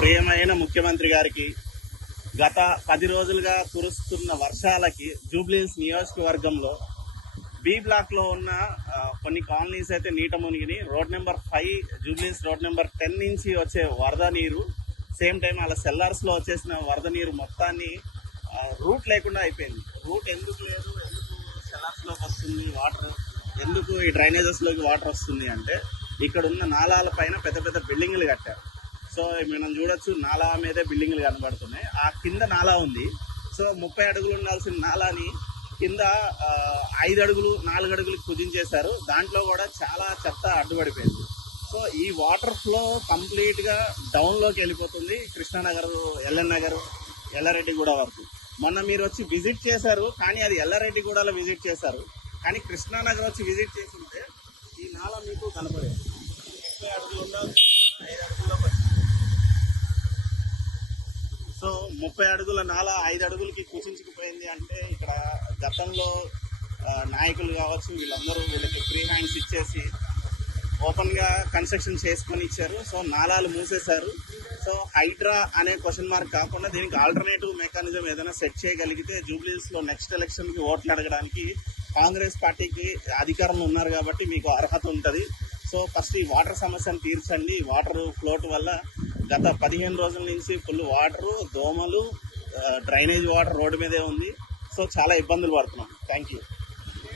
ప్రియమైన ముఖ్యమంత్రి గారికి గత 10 రోజులుగా కురుస్తున్న వర్షాలకి జూబ్లీహిల్స్ నియోజకవర్గంలో బి బ్లాక్ లో ఉన్న కొన్ని కాలనీస్ అయితే నీట మునిగిని. Road number 5 Jubilee Hills road number 10 నుంచి వచ్చే వరద నీరు, సేమ్ టైం అలా సెల్లార్స్ లో వచ్చేసిన వరద నీరు మొత్తాన్ని రూట్ లేకుండా అయిపోయింది. రూట్ ఎందుకు లేదు, ఎందుకు సెల్లార్స్ లోకి వస్తుంది వాటర్, ఎందుకు ఈ డ్రైనేజెస్ లోకి వాటర్ వస్తుంది అంటే ఇక్కడ ఉన్న నాలాల పైన పెద్ద పెద్ద బిల్డింగ్లు కట్టారు. సో మనం చూడొచ్చు, నాలా మీదే బిల్డింగ్లు కనబడుతున్నాయి. ఆ కింద నాలా ఉంది. సో 30 అడుగులు ఉండాల్సిన నాలాని కింద 5 అడుగులు 4 అడుగులకు కుదించేశారు. దాంట్లో కూడా చాలా చెత్త అడ్డుపడిపోయింది. సో ఈ వాటర్ ఫ్లో కంప్లీట్ గా డౌన్ లోకి వెళ్ళిపోతుంది. కృష్ణానగర్, ఎల్ఎన్ నగర్, ఎల్లారెడ్డిగూడ వరకు. మొన్న మీరు వచ్చి విజిట్ చేశారు, కానీ అది ఎల్లారెడ్డిగూడలో విజిట్ చేశారు. కానీ కృష్ణానగర్ వచ్చి విజిట్ చేస్తుంటే ఈ నాలా మీకు కనపడేది. 30 అడుగులు ఉండాల్సిన 5 అడుగుల్లో సో 30 అడుగుల నాలా 5 అడుగులకి కుచించుకుపోయింది. అంటే ఇక్కడ గతంలో నాయకులు కావచ్చు, వీళ్ళకి ఫ్రీ హ్యాండ్స్ ఇచ్చేసి ఓపెన్ గా కన్స్ట్రక్షన్ చేసుకొని ఇచ్చారు. సో నాలాలు మూసేశారు. సో హైడ్రా అనే క్వశ్చన్ మార్క్ కాకుండా దీనికి ఆల్టర్నేటివ్ మెకానిజం ఏదైనా సెట్ చేయగలిగితే జూబ్లీహిల్స్ లో నెక్స్ట్ ఎలక్షన్ కి ఓట్లు అడగడానికి కాంగ్రెస్ పార్టీకి అధికారంలో ఉన్నారు కాబట్టి మీకు అర్హత ఉంటుంది. సో ఫస్ట్ ఈ వాటర్ సమస్యను తీర్చండి. వాటర్ ఫ్లోట్ వల్ల గత 15 రోజుల నుంచి ఫుల్ వాటరు, దోమలు, డ్రైనేజ్ వాటర్ రోడ్డు మీదే ఉంది. సో చాలా ఇబ్బందులు పడుతున్నాం. Thank you.